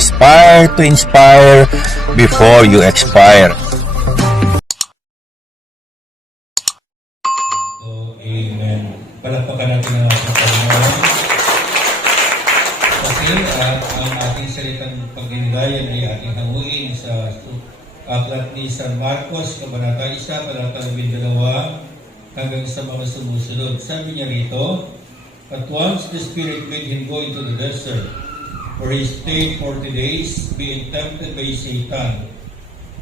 aspire to inspire before you expire. So, amen. Palakpakan natin ang ating Panginoon. Kasi ang ating salitang pagliligayan ay ating hanguin sa aklat ni San Marcos, Kabanata 1, Talata 12, hanggang sa mga sumusunod. Sabi niya rito, "At once the Spirit made him go into the desert, where he stayed 40 days, being tempted by Satan.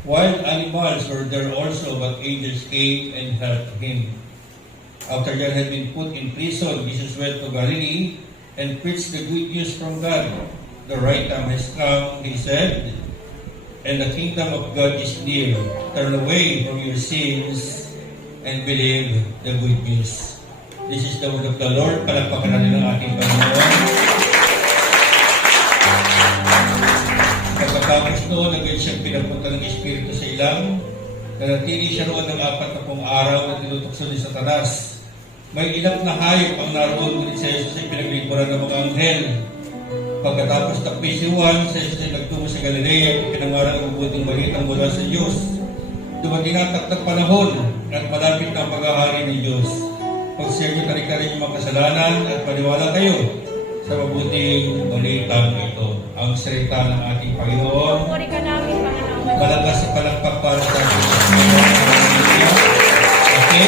Wild animals were there also, but angels came and helped him. After John had been put in prison, Jesus went to Galilee and preached the good news from God. The right time has come," he said, "and the kingdom of God is near. Turn away from your sins and believe the good news." This is the word of the Lord. Palakpakan natin ang ating Panginoon. Pagkatapos noon, agad siyang pinapunta ng Espiritu sa ilang. Nanatili siya roon ng 40 araw na tinutukso ni Satanas. May ilang na hayop ang naroon, ngunit sa Jesus ay pinaglingkuran ng mga anghel. Pagkatapos takpi si Juan, sa Jesus ay nagtungo sa Galilea at pinangaral ang mabuting balita mula sa Diyos. Dumating ang takdang panahon at malapit na ang paghahari ng Diyos. Pagseryo tarik-tarik yung mga kasalanan at paniwala kayo sa mabuting balitang ito. Ang salita ng ating Panginoon. Puri ka namin, Panginoon. Malakas sa palakpak para sa ating Okay?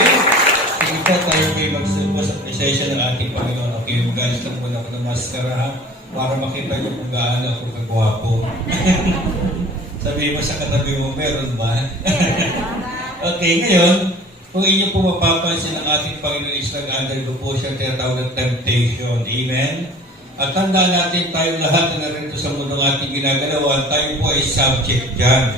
Sige po, tayo kayo magsubo sa presensya ng ating Panginoon. Okay, guys, lang muna ako ng maskara ha, para makita niyo kung gaano ako kagwapo. Sabihin mo sa katabi mo, meron ba? Okay, ngayon, kung inyo po mapapansin ang ating Panginoon is nag-undergo po siya tinatawag ng temptation. Amen? At tandaan natin tayo lahat na narito sa mundong ating ginagalawan, tayo po ay subject dyan.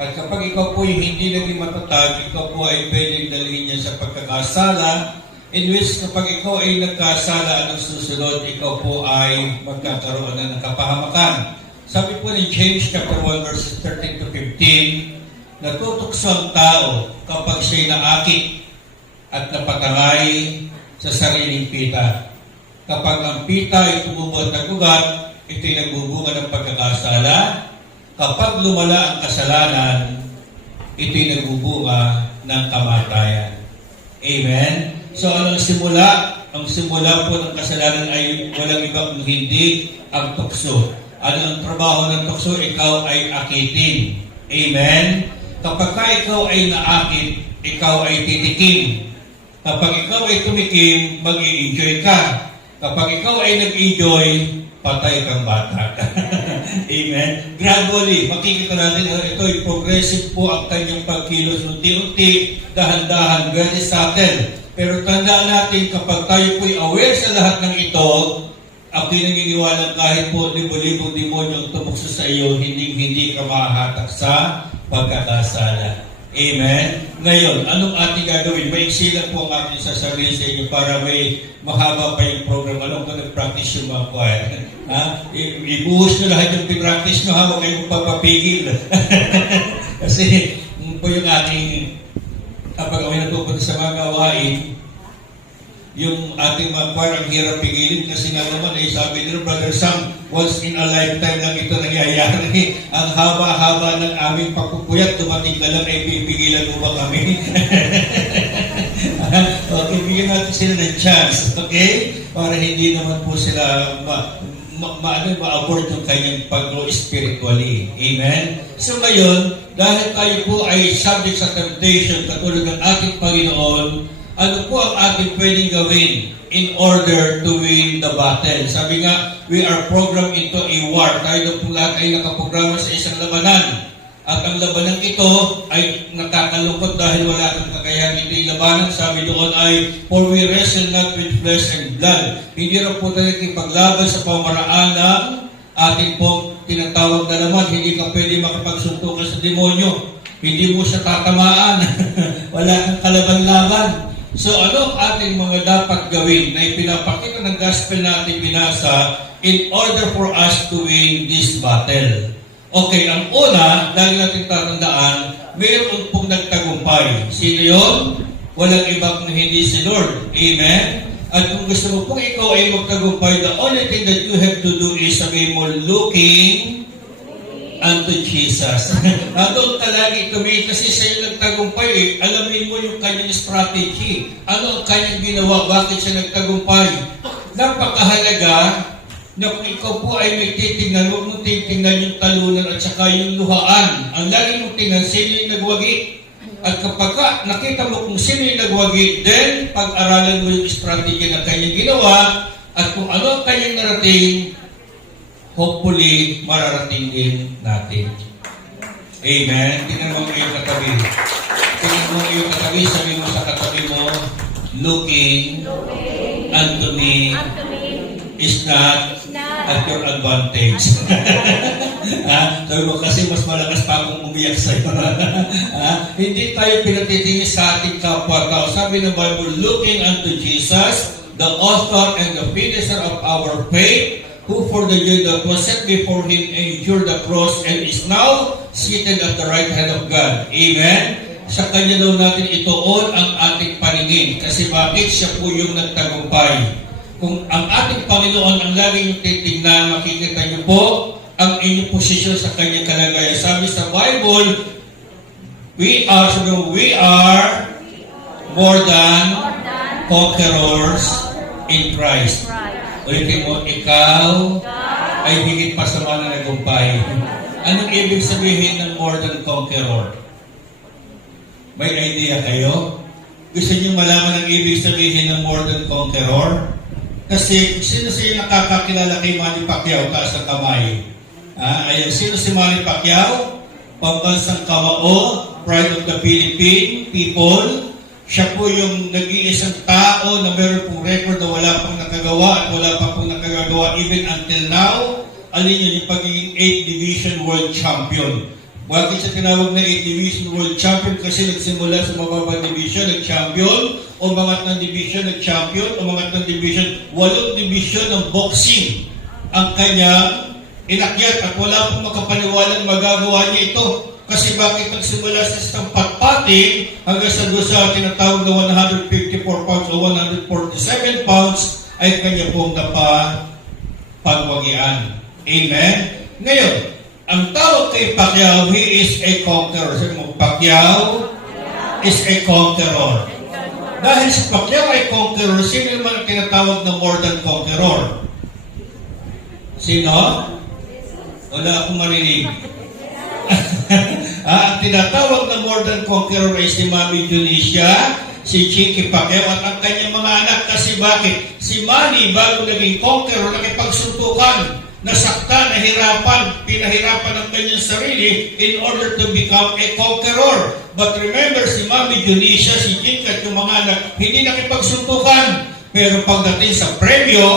At kapag ikaw po ay hindi naging matatag, ikaw po ay pwedeng dalhin niya sa pagkakasala, in which kapag ikaw ay nagkasala, anong susunod, ikaw po ay magkakaroon na ng kapahamakan. Sabi po ni James chapter 1 verses 13 to 15, "Natutukso ang tao kapag siya'y naakit at napatangay sa sariling pita. Kapag ang pita ay tumubo at nagugat, ito'y nagbubunga ng pagkakasala. Kapag lumala ang kasalanan, ito'y nagbubunga ng kamatayan." Amen? So, anong simula? Ang simula po ng kasalanan ay walang iba kung hindi ang tukso. Ano ang trabaho ng tukso? Ikaw ay akitin. Amen? Kapag ikaw ay naakit, ikaw ay titikim. Kapag ikaw ay tumikim, mag-i-enjoy ka. Kapag ikaw ay nag-enjoy, patay kang bata. Amen? Gradually, makikita natin ito ay progressive po ang kanyang pagkilos. Unti-unti, dahan-dahan, very subtle. Pero tandaan natin, kapag tayo po'y aware sa lahat ng ito, ako'y naniniwala kahit po libo-libong demonyo ang tumukso sa iyo, hindi ka mahahatak sa pagkakasala. Amen? Ngayon, anong ating gagawin? Maiksi lang po ang ating sasabihin sa inyo para may mahaba pa yung program. Alam ko nag-practice yung mga choir. Ibuhos nyo lahat yung pinractice nyo, huwag kayong papapigil. Kasi po yung ating, kapag kami natupunta sa mga gawain, yung ating mga choir, ang hirap pigilin kasi nga naman ay sabi nila, Brother Sam, once in a lifetime lang ito nangyayari. Ang haba-haba ng aming pagpupuyat, dumating ka lang ay pipigilan mo ba kami? Okay, bigyan natin sila ng chance, okay? Para hindi naman po sila ma-abort yung kanyang pag-grow spiritually. Amen? So ngayon, dahil tayo po ay subject sa temptation katulad ng ating Panginoon, ano po ang ating pwedeng gawin in order to win the battle? Sabi nga, we are programmed into a war. Tayo na po lahat ay nakaprograma sa isang labanan. At ang labanan ito ay nakakalungkot dahil wala kang kakayahan ito yung labanan. Sabi doon ay, "For we wrestle not with flesh and blood." Hindi rin po tayo nakipaglaban sa pamaraan ng ating pong tinatawag na laman. Hindi ka pwede makipagsuntukan sa demonyo. Hindi mo siya tatamaan. Wala kang kalaban-laban. So ano ang ating mga dapat gawin na ipinapakita ng gospel natin binasa in order for us to win this battle? Okay, ang una, lagi natin tatandaan, mayroon pong nagtagumpay. Sino yun? Walang iba kung hindi si Lord. Amen? At kung gusto mo pong ikaw ay magtagumpay, the only thing that you have to do is sabihin mo, looking unto Jesus. Doon ka lagi tumingin kasi sa'yo nagtagumpay eh. Alamin mo yung kanyang strategy. Ano ang kanyang ginawa? Bakit siya nagtagumpay? Napakahalaga na kung ikaw po ay may titingnan, huwag mong titingnan yung talunan at saka yung luhaan. Ang lagi mong tingnan, sino yung nagwagi? At kapag nakita mo kung sino yung nagwagi, then pag-aralan mo yung strategy na kanyang ginawa at kung ano ang kanyang narating, hopefully, mararating din natin. Amen? Tingnan mo yung katabi. Tingnan mo yung katabi, sabi mo sa katabi mo, looking unto me is not at your advantage. Sabi mo, kasi mas malakas pa akong umiyak sa'yo. Hindi tayo pinatitingin sa ating kapwa-tao. Sabi ng Bible, looking unto Jesus, the author and the finisher of our faith, who for the joy that was set before him endured the cross and is now seated at the right hand of God. Amen? Sa kanya daw natin ituon ang ating paningin. Kasi bakit? Siya po yung nagtagumpay. Kung ang ating Panginoon ang lagi yung titignan, makikita niyo po ang inyong posisyon sa kanyang kalagayan. Sabi sa Bible, we are more than conquerors in Christ. Ulitin mo, ikaw ay higit pa sa mga nagumpay. Anong ibig sabihin ng more than conqueror? May idea kayo? Gusto niyo malaman ang ibig sabihin ng more than conqueror? Kasi sino siya nakakakilala kay Manny Pacquiao? Taas ang kamay. Ayun, sino si Manny Pacquiao? Pambansang kamao, pride of the Philippine people. Siya po yung nag-iisang tao na meron pong record na wala pang nakagawa at wala pa pong nakagawa even until now. Alin yun yung pagiging 8th Division World Champion. Bakit siya tinawag na 8th Division World Champion? Kasi nagsimula sa mababang division, nag-champion, umangat ng division, nag-champion, umangat ng division, 8 division ng boxing ang kanya inakyat at wala pong makapaniwalang magagawa niya ito. Kasi bakit nagsimula sa isang patpating hanggang sa doon sa tinatawag na 154 pounds o 147 pounds ay kanya pong pagwagian. Amen? Ngayon, ang tawag kay Pacquiao, he is a conqueror. Sabi mo, Pacquiao is a conqueror. Dahil si Pacquiao ay conqueror, sino naman ang tinatawag na more than conqueror? Sino? Wala akong marinig. Ang tinatawag na more than conqueror ay si Mami Junicia, si Chicky Pacquiao at ang kanyang mga anak. Kasi bakit? Si Manny, bago naging conqueror, nakipagsuntukan, nasaktan, nahirapan, pinahirapan ang kanyang sarili in order to become a conqueror. But remember, si Mami Junicia, si Chicky at yung mga anak, hindi nakipagsuntukan. Pero pagdating sa premyo,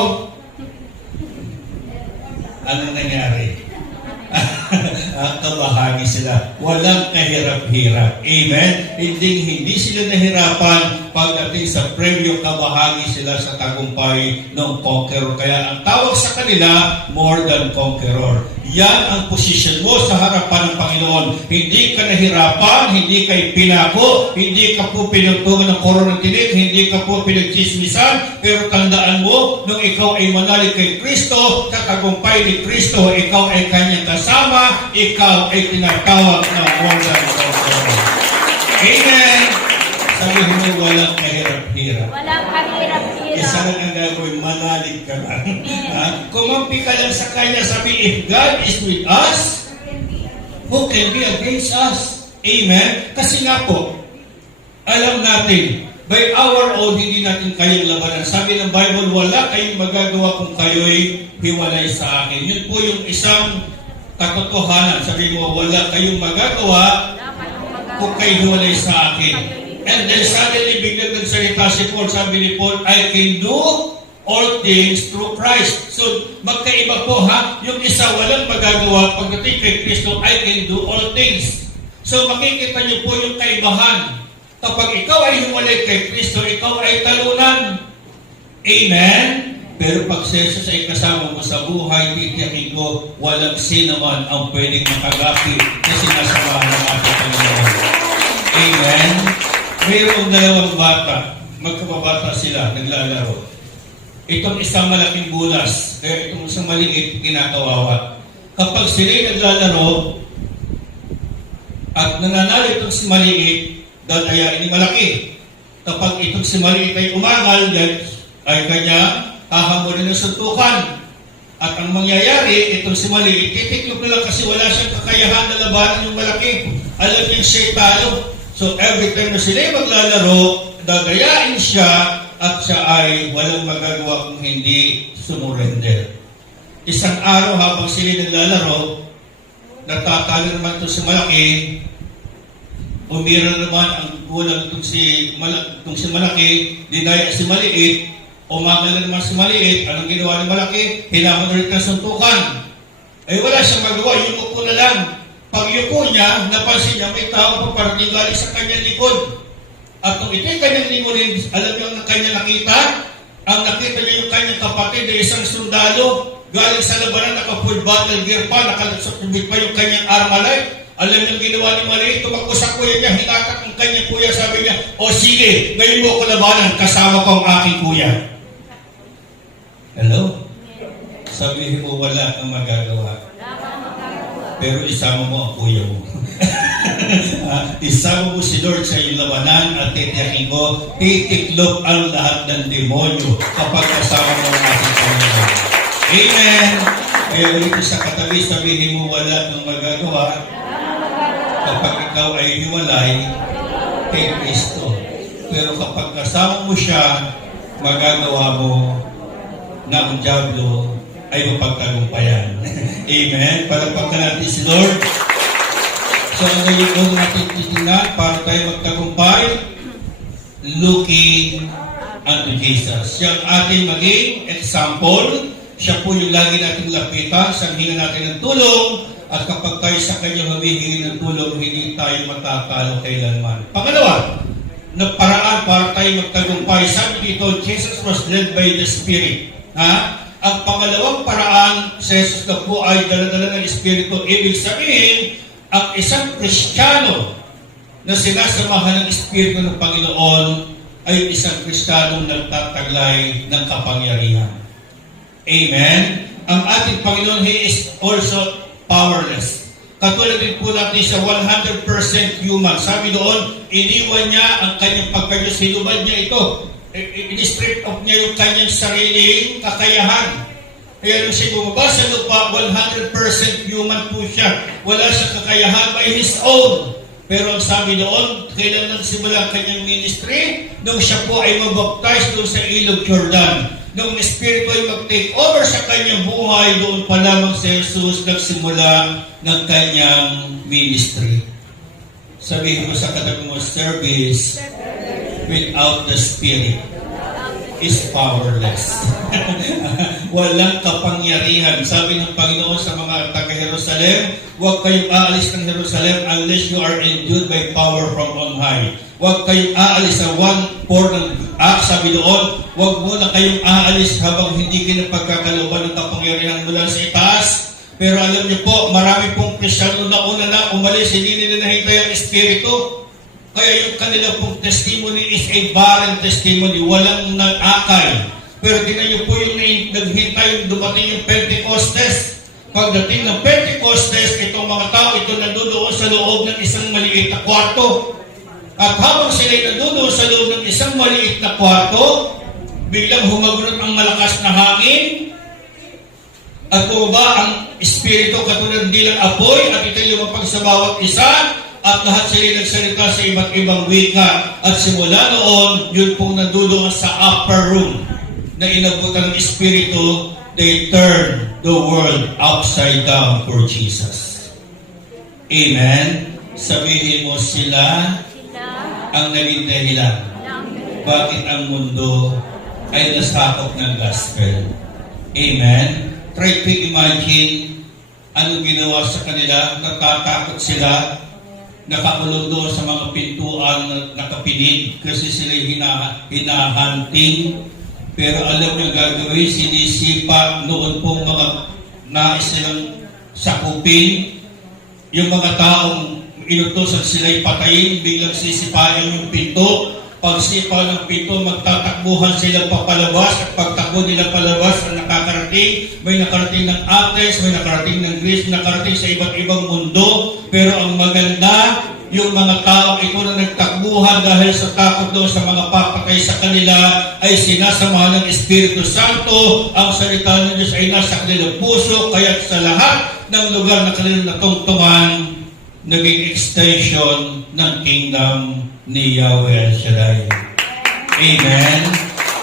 anong nangyari? Kabahagi sila. Walang kahirap-hirap. Amen? Hindi sila nahirapan pagdating sa premyo, kabahagi sila sa tagumpay ng conqueror. Kaya ang tawag sa kanila, more than conqueror. Yan ang posisyon mo sa harapan ng Panginoon. Hindi ka nahirapan, hindi ka pinako, hindi ka po pinagtungan ng koronang tinik, hindi ka po pinagchismisan, pero tandaan mo, nung ikaw ay manalig kay Kristo, sa tagumpay ni Kristo, ikaw ay kanyang kasama, ikaw ay tinatawag na more than conqueror. Amen! Sabihin mo, walang kahirap-hirap. Walang kahirap-hirap. Isa lang ang gagawin, manalig ka lang. Kumampi ka lang sa Kanya, sabi, if God is with us, who can be against us? Amen? Kasi nga po, alam natin, by our own, hindi natin kayang labanan. Sabi ng Bible, wala kayong magagawa kung kayo'y hiwalay sa akin. Yun po yung isang katotohanan. Sabi mo, wala kayong magagawa kung kayo hiwalay sa akin. And then suddenly, biglang nagsalita si Paul. Sabi ni Paul, I can do all things through Christ. So, magkaiba po ha. Yung isa walang magagawa. Pagdating kay Kristo, I can do all things. So, makikita niyo po yung kaibahan. Kapag ikaw ay hiwalay kay Kristo, ikaw ay talunan. Amen? Pero pag si Jesus ay kasama mo sa buhay, titiyakin ko, walang sinaman ang pwedeng makagapi na sinasamahan ng ating Panginoon. Amen? Mayroong dalawang bata, magkababata sila, naglalaro. Itong isang malaking bulas, kaya itong isang maliit, kinakawawa. kapag sila'y naglalaro at nananalo itong si maliit, dadayain ni malaki. Kapag itong si maliit ay umangal, ay kanya hahamulin ng suntukan. At ang mangyayari, itong si maliit, titiklop na lang kasi wala siyang kakayahan na labanan yung malaki. Alam niya siya'y talo. So every time na sila'y maglalaro, dadayain siya at siya ay walang magagawa kung hindi sumurrender. Isang araw habang sila'y naglalaro, natatalo naman ito si malaki, umira naman ang gulang itong si malaki, dinaya si maliit, umagal na naman si maliit, anong ginawa ni malaki? Hinamon ulit ng suntukan. Ay wala siyang magawa, yumuko na lang. Pag yuko niya, napansin niya may tao pa parating galing sa kanyang likod. At kung ito'y kanyang lingunin, alam niyo ang kanyang nakita? Ang nakita niya yung kanyang kapatid na isang sundalo, galing sa labanan, naka-full battle gear pa, nakalusok-tubig pa yung kanyang armalite. Alam niyo ang ginawa ni maliit, tumakbo sa kuya niya, hinatak ang kanyang kuya, sabi niya, o sige, ngayon mo ako labanan, kasama ko ang aking kuya. Hello? Sabihin mo, wala kang magagawa. Pero isama mo ang kuya mo. Isama mo si Lord sa iyong labanan at titiyakin ko, titiklop ang lahat ng demonyo kapag kasama mo ang ating Panginoon. Amen! Kaya ulit sa katabi, sabihin mo wala kang magagawa kapag ikaw ay hiwalay kay Kristo. Pero kapag kasama mo siya, magagawa mo na ang dyablo ay mapagtagumpayan. Amen? Palagpakan natin si Lord. So, ngayon po natin titingnan para tayo magtagumpay, looking unto Jesus. Siya ang ating maging example. Siya po yung lagi nating lapitan, sanghinan natin ng tulong, at kapag tayo sa kanya humihingi ng tulong, hindi tayo matatalo kailanman. Pangalawa, na paraan para tayo magtagumpay. Sabi dito, Jesus was led by the Spirit. Ang pangalawang paraan sa Jesus na po ay dala-dala ng Espiritu. Ibig sabihin, ang isang Kristiyano na sinasamahan ng Espiritu ng Panginoon ay isang Kristiyanong nagtataglay ng kapangyarihan. Amen? Ang ating Panginoon, He is also powerless. Katulad din po natin sa 100% human. Sabi doon, iniwan niya ang kanyang pagkayos. Hinubad niya ito. In-strip off niya yung kanyang sariling kakayahan. Kaya nung siya bumaba sa lupa, 100% human po siya. Wala siyang kakayahan by his own. Pero ang sabi doon, kailan nagsimula ang kanyang ministry? Nung siya po ay mabaptize doon sa ilog Jordan. Nung Espiritu ay mag-take over sa kanyang buhay, doon pa lamang si Jesus nagsimula ng kanyang ministry. Sabihin ko sa katabi mo, service without the Spirit is powerless. Walang kapangyarihan. Sabi ng Panginoon sa mga taga-Jerusalem, huwag kayong aalis ng Jerusalem unless you are endued by power from on high. Huwag kayong aalis sa 1/4 ng sabi doon, huwag muna kayong aalis habang hindi kayo pagkakalooban ng kapangyarihan mula sa itaas. Pero alam niyo po, marami pong Kristyano na una na umalis, hindi nila nahintay ang Espiritu. Kaya yung kanila pong testimony is a barren testimony, walang nag-akay. Pero tingnan niyo po yung naghintay, yung dumating yung Pentecostes. Pagdating ng Pentecostes, itong mga tao, ito nandoon sa loob ng isang maliit na kwarto. At habang sila'y nandoon sa loob ng isang maliit na kwarto, biglang humagunot ang malakas na hangin, at bumaba ang Espiritu katulad bilang apoy, at ito'y lumapag sa bawat isa, at lahat sila nagsalita sa iba't ibang wika. At simula noon, yun pong nandoon sa upper room na inabutan ng Espiritu, they turn the world upside down for Jesus. Amen? Sabihin mo, sila ang naging dahilan bakit ang mundo ay nasakop ng gospel. Amen? Try to imagine anong ginawa sa kanila. Natatakot sila, nakakulong doon sa mga pintuan na nakapinig kasi sila hinahunting. Pero alam niyo gagawin, sinisipa noon pong mga nais silang sakupin. Yung mga taong inutosan sila'y patayin, biglang sisipain yung pinto. Pag sipa ng pinto, magtatakbuhan sila papalabas, at pagtakbo nila palabas, ang nakakarating nakarating. May nakarating ng Athens, may nakarating ng Greece, nakarating sa iba't ibang mundo. Pero ang maganda, yung mga tao ito na nagtakbuhan dahil sa takot doon sa mga papatay sa kanila ay sinasamahan ng Espiritu Santo. Ang salita ng Diyos ay nasa kanilang puso, kaya sa lahat ng lugar na kanilang natungtungan, naging extension ng kingdom ni Yahweh El Shaddai. Amen.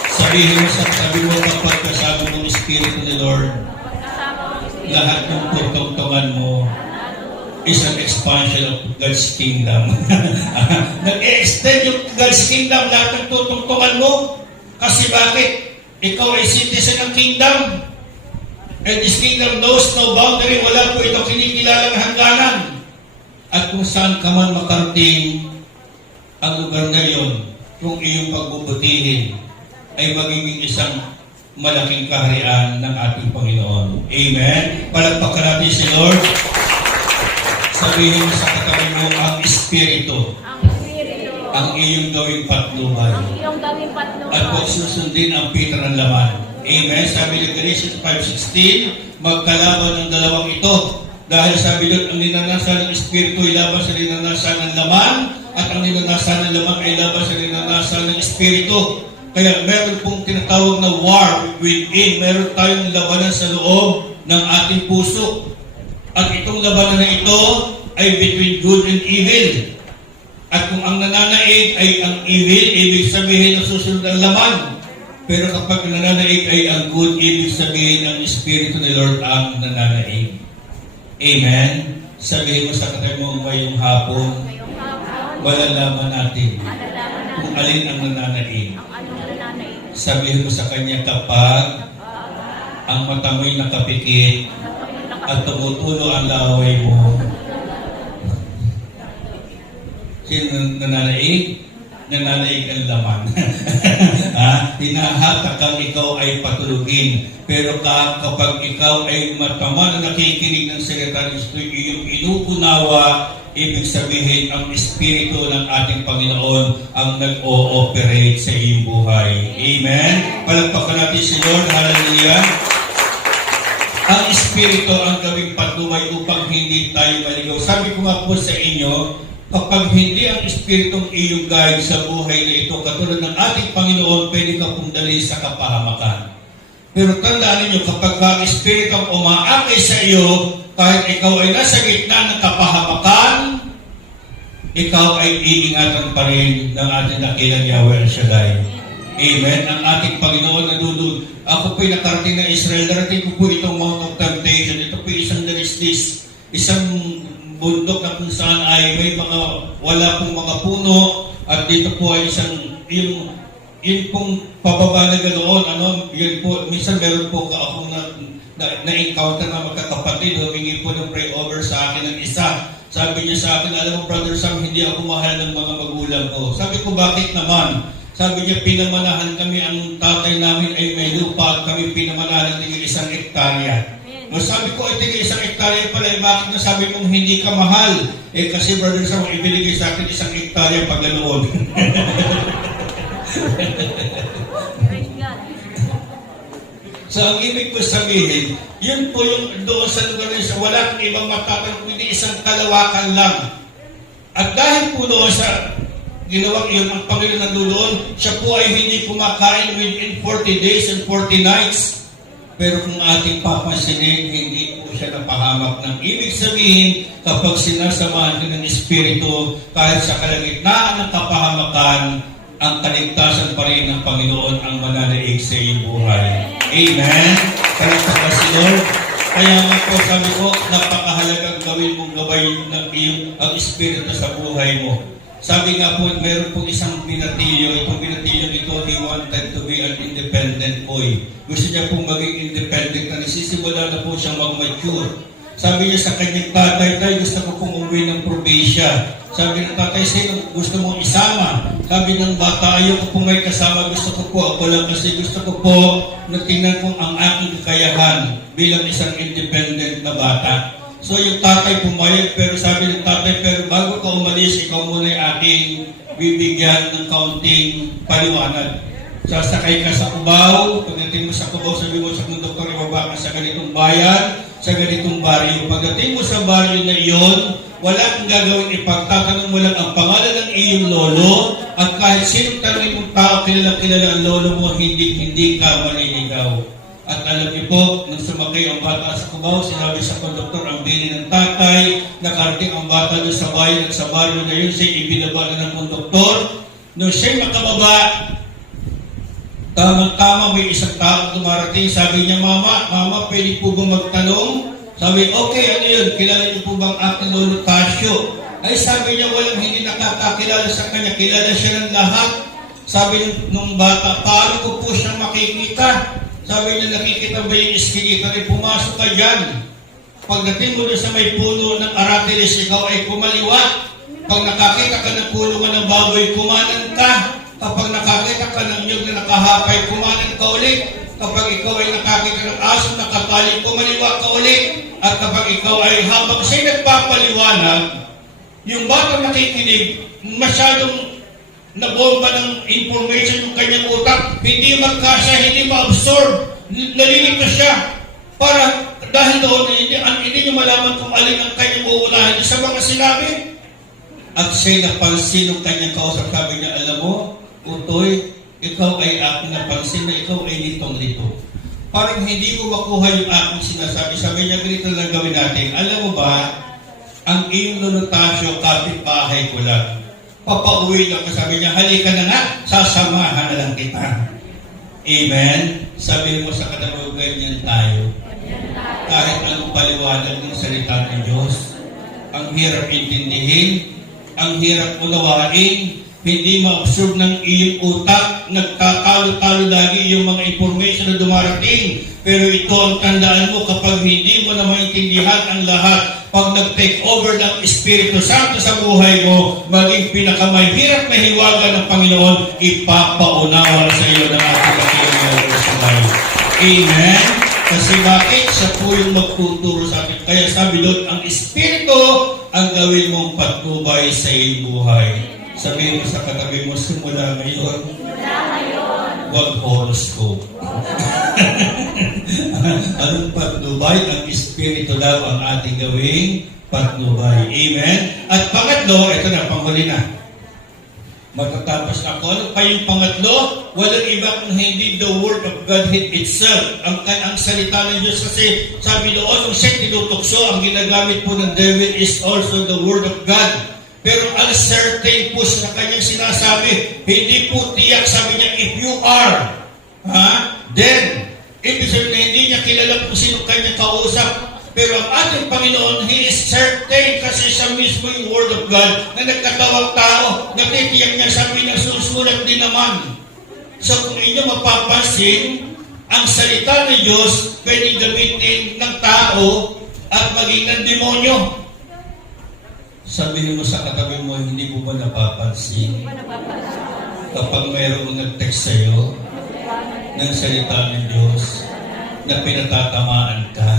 Sabihin mo sa sabi mo kapag kasama ng Espiritu ni Lord, lahat ng tutungtungan mo is an expansion of God's kingdom. Nag-extend yung God's kingdom, lahat ng tutungtungan mo. Kasi bakit? Ikaw ay citizen ng kingdom. And this kingdom knows no boundary. Wala po ito kinikilalang hangganan. At kung saan ka man makarating, ang lugar na yun, kung iyong pagbubutihin, ay magiging isang malaking kaharian ng ating Panginoon. Amen? Palagpakan natin si Lord. Sabihin mo sa katawan mo, ang Espiritu, ang iyong gawing patnubay. At huwag susundin ang pita ng laman. Amen? Sabi ni Galatians 5:16, magkalaban ng dalawang ito. Dahil sabi doon, ang ninanasan ng Espiritu ay laban sa ninanasan ng laman, at ang ninanasan ng laman ay laban sa ninanasan ng Espiritu. Kaya meron pong tinatawag na war within. Meron tayong labanan sa loob ng ating puso. At itong labanan na ito ay between good and evil. At kung ang nananaig ay ang evil, ibig sabihin na susunod ang laman. Pero kapag nananaig ay ang good, ibig sabihin ang Espiritu ni Lord ang nananaig. Amen? Sabihin mo sa katabi mo ngayong hapon, malalaman natin kung alin ang nananaig. Sabihin mo sa kanya kapag ang mata mo'y nakapikit at tumutulo ang laway mo. Sino nananaig? Nananaig ang laman. Hinahatak kang ikaw ay patulugin. Pero kapag ikaw ay matama na nakikinig ng salita ng Espiritu, iyong inuunawa, ibig sabihin ang Espiritu ng ating Panginoon ang nag-o-operate sa iyong buhay. Amen? Palagpakan natin si Lord. Hallelujah. Ang Espiritu ang gawing patnubay upang hindi tayo maligaw. Sabi ko nga po sa inyo, kapag hindi ang Espiritu ang iyong guide sa buhay na ito, katulad ng ating Panginoon, pwede ka pong dali sa kapahamakan. Pero tandaan ninyo, kapag ang Espiritu ang umaakay sa iyo, kahit ikaw ay nasa gitna ng kapahamakan, ikaw ay iingatan pa rin ng ating dakilang Yahweh El Shaddai. Amen. Ang ating Panginoon na doon. Ako po'y nakarating na Israel. Narating ko po itong Mount of Temptation. Ito po'y isang daristis. Isang bundok na kung saan ay may mga wala pong mga puno. At dito po ay isang yung pong pababa na ganoon. Yun po, minsan meron po akong na-encounter na magkakapatid. Humingi po ng pray over sa akin ng isa. Sabi niya sa akin, alam mo Brother Sam, hindi ako mahal ng mga magulang ko. Sabi ko, bakit naman? Sabi niya, pinamanahan kami, ang tatay namin ay may lupa at kami pinamanahan ng 1 hektarya. No, sabi ko, ay 1 hektarya pala, bakit na sabi mong hindi ka mahal? Kasi Brother Sam, ibinigay sa akin 1 hektarya pag ganoon. So, ang ibig ko sabihin, yun po yung doon sa lugar niya, wala kang ibang matatanong, kundi isang kalawakan lang. At dahil po doon sa ginawang iyon, ang Panginoon nandoon, siya po ay hindi kumakain within 40 days and 40 nights. Pero kung ating papansinin, hindi po siya napahamak ng ibig sabihin, kapag sinasamahan ka ng Espiritu, kahit sa kalagitnaan ng kapahamakan, ang kaligtasan pa rin ng Panginoon ang mananaig sa iyong buhay. Amen? Kalagtasan si Lord. Kaya nga po sabi ko, napakahalagang gawin mong gabay ng iyong ang Espiritu sa buhay mo. Sabi nga po, meron pong isang binatilyo. Itong binatilyo nito, he wanted to be an independent boy. Gusto niya pong maging independent na nasisimula na po siyang mag-mature. Sabi niya sa kanyang tatay, tay, gusto ko pong umuwi ng probinsya. Sabi ng tatay, sino gusto mong isama? Sabi ng bata, ayaw ko pong may kasama. Gusto ko po, ako lang kasi gusto ko po na tingnan kong ang aking kakayahan bilang isang independent na bata. So yung tatay pumayag, pero sabi ng tatay, pero bago ka umalis, ikaw muna yung aking bibigyan ng kaunting paliwanag. Sasakay ka sa Cubao, pagdating mo sa Cubao, sabi mo sa konduktor, ibaba ka sa ganitong bayan, sa ganitong baryo. Pagdating mo sa baryo na iyon, wala kang gagawin, ipagtatanong mo lang ang pangalan ng iyong lolo, at kahit sinong tanongin mong tao, kilala ang lolo mo, hindi ka maninigaw. At alam niyo po, nung sumakay ang bata sa Cubao, sinabi sa konduktor ang bili ng tatay, nakarating ang bata doon sa bayan at sa baryo na yun, siya ibinaba na ng konduktor. Nung siya makababa, tamang-tama may isang tao dumarating, sabi niya, Mama, pwede po ba magtanong? Sabi, okay, ano yun? Kilala niyo po bang aking lolo Tasio? Ay, sabi niya, walang hindi nakakakilala sa kanya, kilala siya ng lahat. Sabi nung bata, paano ko po siyang makikita? Sabi niya, nakikita ba yung eskinita rin? Pumasok ka dyan. Pagdating mo sa may puno ng aratilis, ikaw ay kumaliwa. Pag nakakita ka ng kulungan ng baboy, kumanan ka. Kapag nakakita ka ng nyug na nakahapay, kumanan ka ulit. Kapag ikaw ay nakakita ng aso nakatali, kumaliwa ka ulit. At kapag ikaw ay habang siya nagpapaliwanag, yung batang nakikinig, masyadong nabomba ng information yung kanyang utak, hindi magkasya, hindi ma-absorb, nalilito siya. Para dahil doon, hindi niyo malaman kung alin ang kanyang uunahin sa mga sinabi. At siya napansin ng kanyang kausap, sabi niya, alam mo, Utoy, ikaw ay aking napansin na ikaw ay litong-lito. Parang hindi mo makuha yung aking sinasabi. Sabi niya, ganito lang gawin natin. Alam mo ba, ang iyong lunutasyo, kapit-bahay ko lang. Papauwi lang ka, sabi niya, halika na nga, sasamahan na lang kita. Amen? Sabi mo sa katalugan, ganyan tayo. Kahit anong paliwanag ng salita ng Diyos, ang hirap intindihin, ang hirap unawain, hindi ma-absorb ng iyong utak, nagtatalo-talo lagi yung mga information na dumarating. Pero ito ang tandaan mo, kapag hindi mo na maintindihan ang lahat, pag nag-take over ng Espiritu Santo sa buhay mo, maging pinakamahirap na hiwaga ng Panginoon, ipapaunawa sa iyo ng ating Panginoon sa bayan. Amen? Kasi bakit? Siya po yung magtuturo sa atin. Kaya sabi doon, ang Espiritu ang gawin mong patnubay sa iyong buhay. Sabihin mo sa katabi mo, simula ngayon, wag horoscope. Anong patnubay? Ang Espiritu daw ang ating gawing patnubay. Amen? At pangatlo, ito na, panghuli na. Matatapos na ako. Ano pa yung pangatlo? Walang iba kung hindi the Word of God itself. Ang salita ng Diyos, kasi sabi doon, kung siya tinutukso, ang ginagamit po ng devil is also the Word of God. Pero uncertain po sa kanyang sinasabi, hindi po tiyak, sabi niya, if you are, then, ibig sabihin na hindi niya kilala kung sino kanyang kausap. Pero ang ating Panginoon, He is certain kasi siya mismo yung Word of God na nagkatawang tao, natitiyak niya, sabi niya, susulat din naman. So kung inyo mapapansin, ang salita ng Diyos pwedeng gamitin ng tao at maging ng demonyo. Sabihin mo sa katabi mo, hindi mo ba napapansin? Kapag mayroong nag-text sa'yo ng salita ng Diyos na pinatatamaan ka.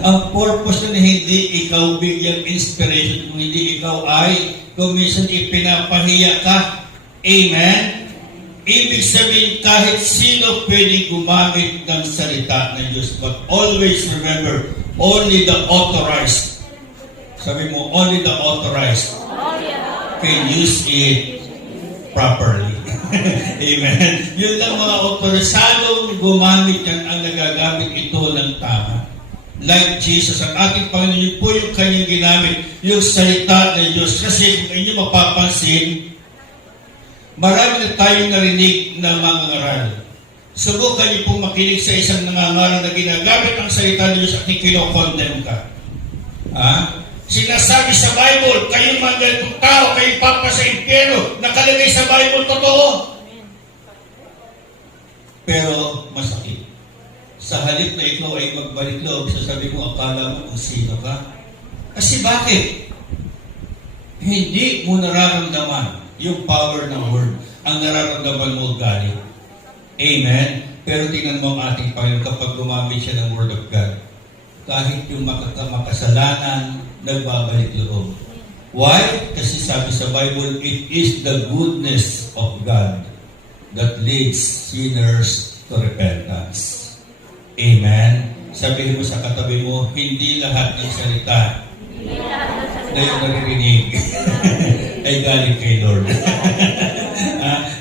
Ang purpose na hindi ikaw bigyang inspiration, kung hindi ikaw ay commission, ipinapahiya ka. Amen? Ibig sabihin, kahit sino pwedeng gumamit ng salita ng Diyos. But always remember, only the authorized. Sabi mo, only the authorized can use it properly. Amen. Yun lang mga autorisadong gumamit yan ang nagagamit ito ng tama. Like Jesus, ang ating Panginoon, yun po yung kanyang ginamit, yung salita ng Diyos. Kasi kung inyo mapapansin, marami na tayong narinig na mga ngaral. Subukan niyo pong makinig sa isang nangangaral na ginagamit ang salita ng Diyos at kinokondem ka. Sinasabi sa Bible, kayong mga ganitong tao, kayong papa sa impyerno, nakalagay sa Bible, totoo. Pero masakit. Sa halip na ikaw ay magbalik loob, sasabi mo, akala mo kung sino ka. Kasi bakit? Hindi mo nararamdaman yung power ng word. Ang nararamdaman mo galing. Amen? Pero tingnan mo ang ating Panginoon kapag gumamit siya ng Word of God. Kahit yung makasalanan, nagbabalik loob. Why? Kasi sabi sa Bible, it is the goodness of God that leads sinners to repentance. Amen? Sabihin mo sa katabi mo, hindi lahat ng salita na yung naririnig ay galing kay Lord.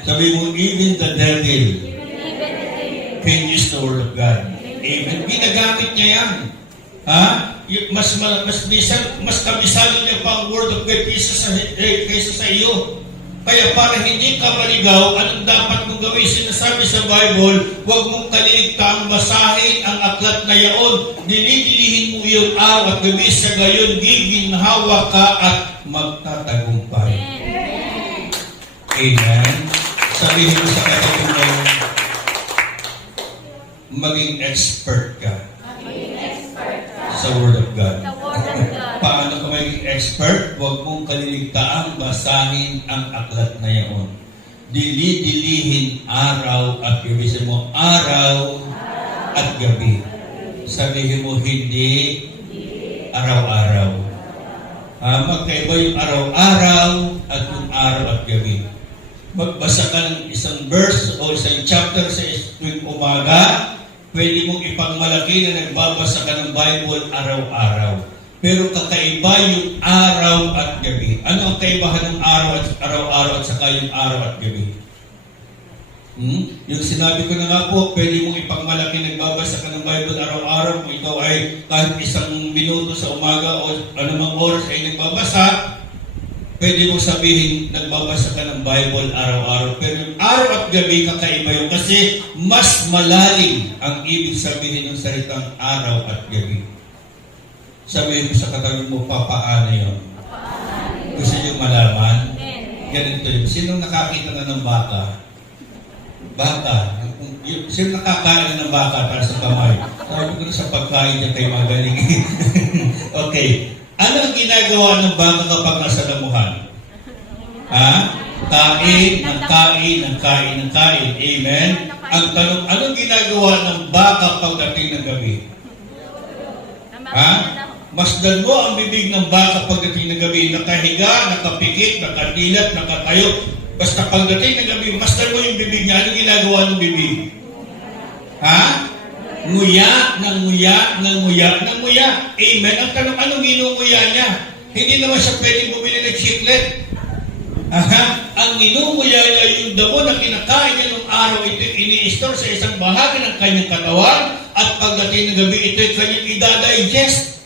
Sabihin mo, even the devil can use the word of God. Amen? Ginagamit niya yan. Mas kabisado niya pa ang word of God kaysa sa iyo. Kaya para hindi ka maligaw, anong dapat mong gawin? Sinasabi sa Bible, huwag mong kaliligtaang basahin ang aklat na yaon. Dinidilihin mo iyong araw at gabi, sa gayon giginhawa ka at magtatagumpay. Amen. Sabihin mo sa katabi mo, maging expert ka sa Word of God. Paano ka maging expert? Huwag mong kaliligtaang basahin ang aklat na yaon. Dili-dilihin araw at gabi. Sabihin mo, araw at gabi. Sabihin mo, hindi araw-araw. Magkaiba yung araw-araw at yung araw at gabi. Magbasa ka ng isang verse o isang chapter sa tuwing umaga, pwede mong ipagmalaki na nagbabasa ka ng Bible araw-araw. Pero kakaiba yung araw at gabi. Ano ang kaibahan ng araw-araw at saka yung araw at gabi? Yung sinabi ko na nga po, pwede mong ipagmalaki nagbabasa ka ng Bible araw-araw. Kung ikaw ay kahit isang minuto sa umaga o anumang oras ay nagbabasa, pwede mong sabihin, nagbabasa ka ng Bible araw-araw. Pero yung araw at gabi, kakaiba yun. Kasi mas malalim ang ibig sabihin ng salitang araw at gabi. Sabihin mo sa katabi mo, papaano yun? Gusto niyo malaman? Ganito yun. Sino nakakita na ng baka? Baka. Sino nakakain ng baka para sa kamay? Sabi ko na sa pagkain niya kayo magaling. Okay. Ano ang ginagawa ng baka kapag nasa damuhan? Kain, ng kain, ng kain, ng kain. Amen? Ang tanong, anong ginagawa ng baka pagdating ng gabi? Masdan mo ang bibig ng baka pagdating ng gabi. Nakahiga, nakapikit, nakadilat, nakatayo. Basta pagdating ng gabi, masdan mo yung bibig niya. Anong ginagawa ng bibig? Nguya, ng nguya, ng nguya, ng nguya. Amen. Ang tanong, anong ginunguya niya? Hindi naman siya pwedeng bumili ng chiclet. Ang ginunguya niya, yung damo na kinakain niya nung araw, ito ini-store sa isang bahagi ng kanyang katawan, at pagdating ng gabi, ito kanyang i-digest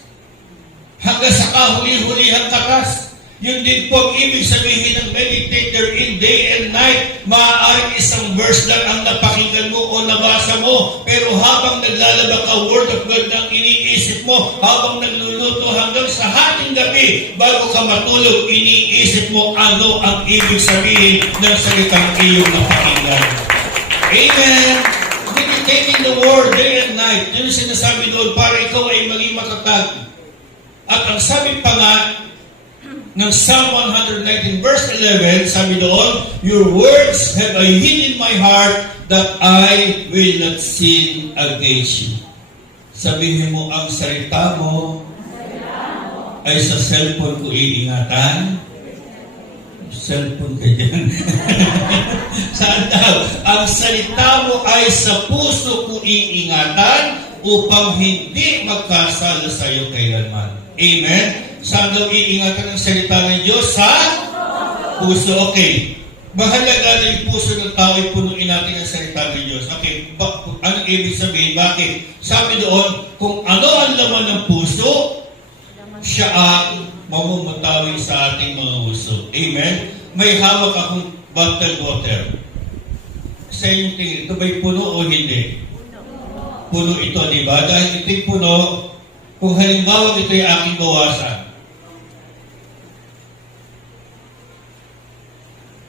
hanggang sa kahuli-hulihang katas. Yun din po ang ibig sabihin ng meditate therein day and night. Maaaring isang verse lang ang napakinggan mo o nabasa mo, pero habang naglalaba ka, word of God ang iniisip mo, habang nagluluto hanggang sa hating gabi, bago ka matulog, iniisip mo ano ang ibig sabihin ng salitang iyong napakinggan. Amen! Meditating the word day and night. Yun ang sinasabi doon para ikaw ay maging matatag. At ang sabi pa nga, ng Psalm 119 verse 11, sabi doon, your words have I hid in my heart that I will not sin against you. Sabihin mo, ang salita mo ay sa cellphone ko iingatan. Cellphone ka dyan. Saan daw? Ang salita mo ay sa puso ko iingatan upang hindi magkasala sa iyo kailanman. Amen? Saan daw iingatan ang salita ng Diyos? Sa puso. Okay. Mahalaga na yung puso ng tao ay punuin natin ang salita ng Diyos. Okay. Anong ibig sabihin? Bakit? Sabi doon, kung ano ang laman ng puso, siya ang mamumutawi sa ating mga puso. Amen? May hawak akong bottled water. Sa inyong tingin, ito ba'y puno o hindi? Puno ito, di ba? Dahil ito'y puno, kung halimbawa ito'y aking bawasan.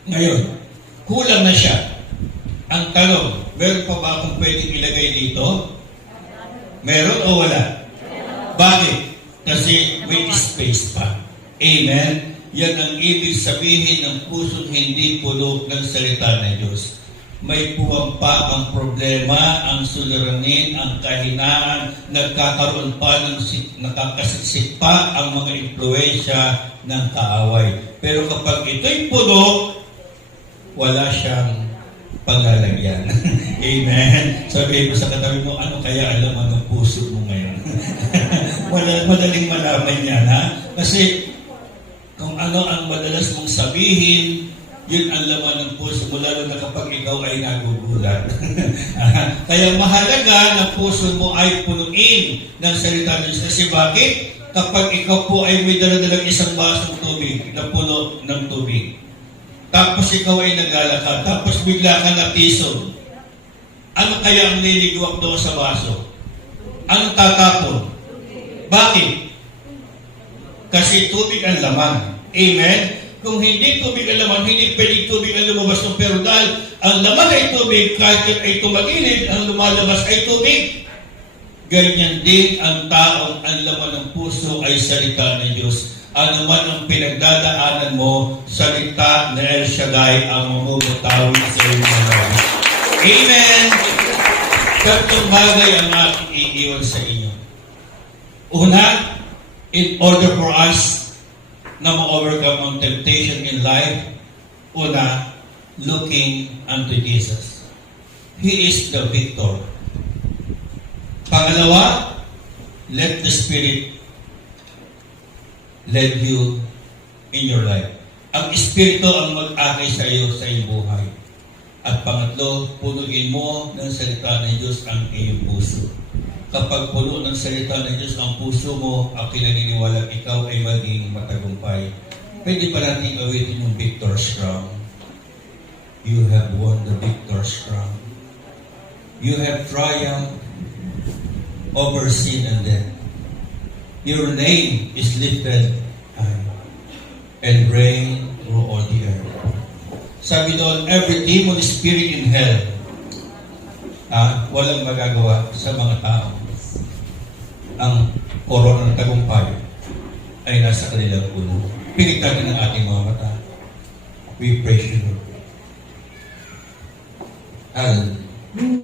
Ngayon, kulang na siya. Ang tanong, meron pa ba akong pwedeng ilagay dito? Meron o wala? Bakit? Kasi may space pa. Amen? Yan ang ibig sabihin ng pusong hindi puno ng salita ng Diyos. May puwang pa ang problema, ang suliranin, ang kahinaan, nagkakaroon pa ng nakakasiksik pa ang mga impluensya ng kaaway. Pero kapag ito'y puno, wala siyang paglalagyan. Amen. Sabihin mo sa katabi mo, ano kaya alam ng puso mo ngayon? Madaling malaman yan, ha? Kasi kung ano ang madalas mong sabihin, yun ang laman ng puso mo, lalo na kapag ikaw ay nagugulat. Kaya mahalaga na puso mo ay punuin ng salita ng Diyos. Kasi bakit? Kapag ikaw po ay may daladalang isang basong tubig na puno ng tubig, tapos ikaw ay naglalakad, tapos bigla ka napisod, ano kaya ang niligwak doon sa baso? Anong tatapon? Bakit? Kasi tubig ang laman. Amen? Kung hindi tubig ang laman, hindi pwedeng tubig ang lumabas ng pero dahil ang laman ay tubig, kahit ay tumagilid, ang lumalabas ay tubig. Ganyan din ang taong ang laman ng puso ay salita ng Diyos. Ano man ang pinagdadaanan mo, salita na El Shaddai ang mamumutawid sa iyong mga. Amen! Tatlong bagay ang aking iiwan sa inyo. Una, in order for us na ma-overcome ang temptation in life, una, looking unto Jesus. He is the victor. Pangalawa, let the Spirit lead you in your life. Ang Espiritu ang mag-akay sa iyo sa iyong buhay. At pangatlo, punuin mo ng salita ng Diyos ang iyong puso. Kapag puno ng salita ng Diyos ang puso mo, ang kinaniniwalang ikaw ay maging matagumpay. Pwede pa natin awitin yung victor's crown. You have won the victor's crown. You have triumphed over sin and death. Your name is lifted high and reign through all the earth. Sabi doon, every demon spirit in hell, walang magagawa sa mga tao. Ang korona ng tagumpay ay nasa kanilang ulo. Pingit natin ang ating mga mata. We praise you, Lord. Hallelujah.